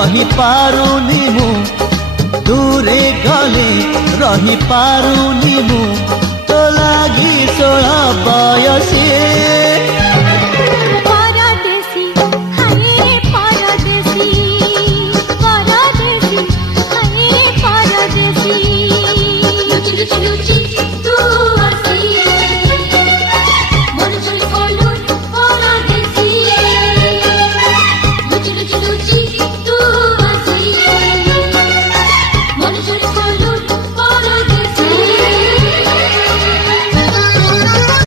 रही पारुनी मु दूरे गले रही पारुनी मु तो लागी 16